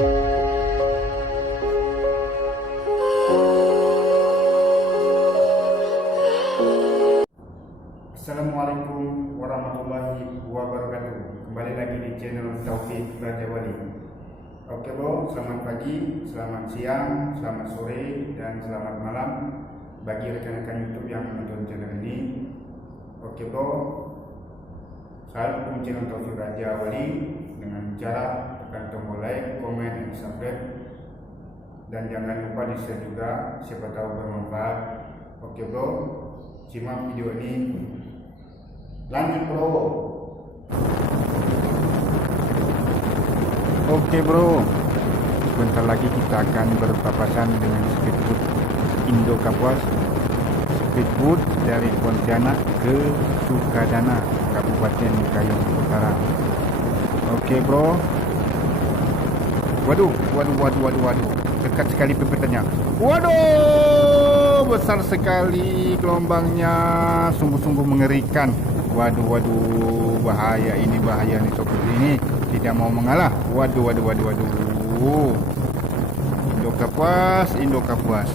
Assalamualaikum warahmatullahi wabarakatuh. Kembali lagi di channel Taufik Raja Wali. Oke bro, selamat pagi, selamat siang, selamat sore, dan selamat malam bagi rekan-rekan YouTube yang menonton channel ini. Oke bro, saya dukung channel Taufik Raja Wali dengan cara tekan tombol like, komen, dan subscribe, dan jangan lupa di share juga, siapa tahu bermanfaat. Oke bro, simak video ini. Lanjut bro. Oke bro, sebentar lagi kita akan berpapasan dengan speedboat Indo Kapuas, speedboat dari Pontianak ke Sukadana, Kabupaten Kayong Utara. Oke bro. Waduh, dekat sekali pembetannya. Waduh, besar sekali gelombangnya, sungguh-sungguh mengerikan. Waduh, bahaya nih sopir ini, tidak mau mengalah. Waduh. Indo Kapuas.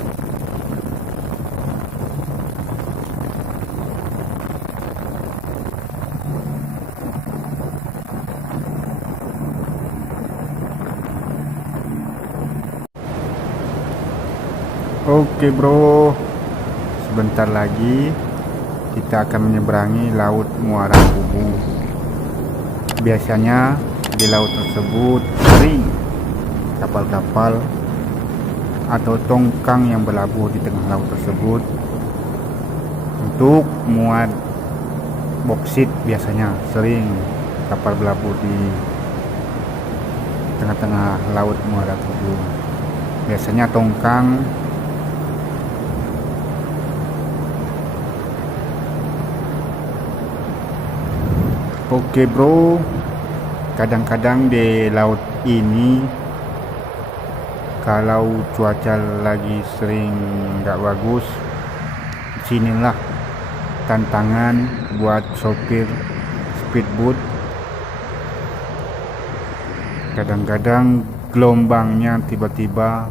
Oke bro, sebentar lagi kita akan menyeberangi Laut Muara Kubu. Biasanya di laut tersebut sering kapal-kapal atau tongkang yang berlabuh di tengah laut tersebut untuk muat boksit. Biasanya sering kapal berlabuh di tengah-tengah Laut Muara Kubu. Biasanya tongkang Oke bro, kadang-kadang di laut ini kalau cuaca lagi sering nggak bagus, sinilah tantangan buat sopir speedboat. Kadang-kadang gelombangnya tiba-tiba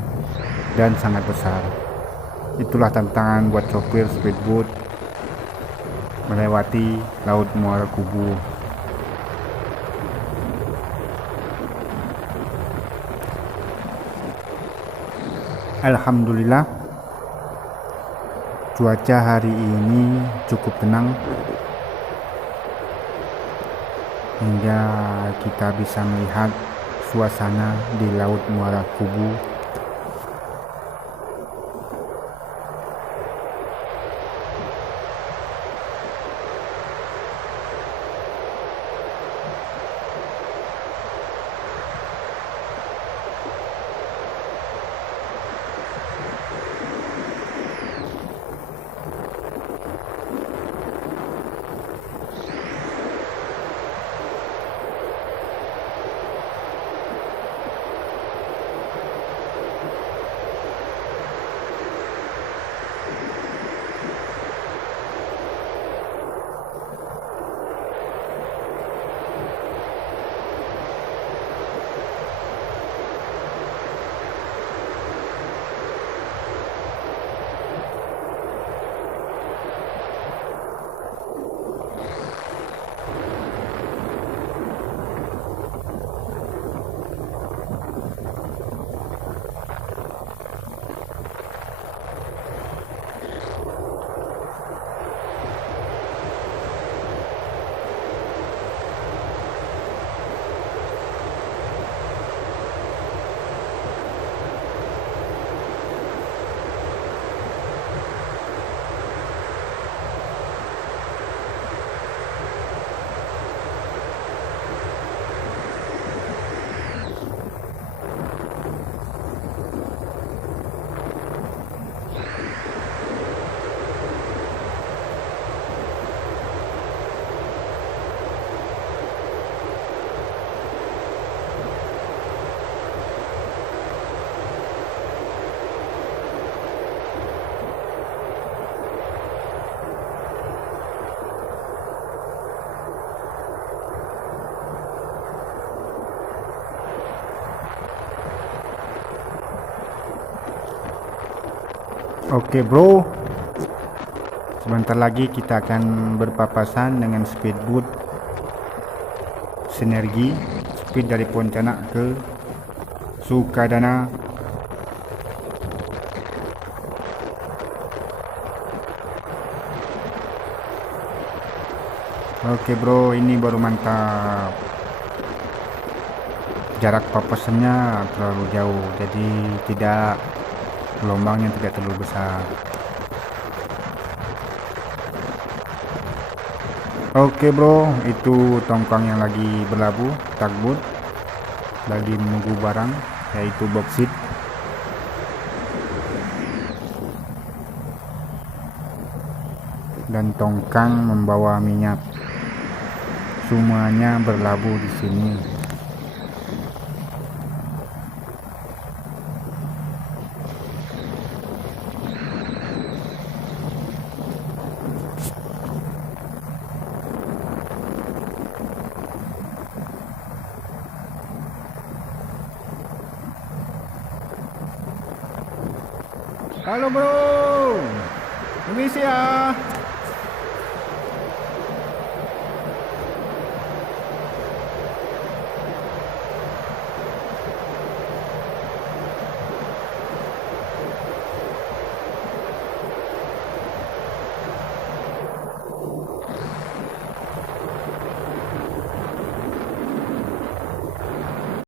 dan sangat besar. Itulah tantangan buat sopir speedboat melewati Laut Muara Kubu. Alhamdulillah, cuaca hari ini cukup tenang hingga kita bisa melihat suasana di Laut Muara Kubu. Oke bro, sebentar lagi kita akan berpapasan dengan speedboat Sinergi, speed dari Pontianak ke Sukadana. Oke bro, ini baru mantap. Jarak papasannya terlalu jauh, jadi gelombangnya tidak terlalu besar. Oke bro, itu tongkang yang lagi berlabuh, tugboat lagi menunggu barang, yaitu boksit. Dan tongkang membawa minyak. Semuanya berlabuh di sini. Halo bro, permisi ya.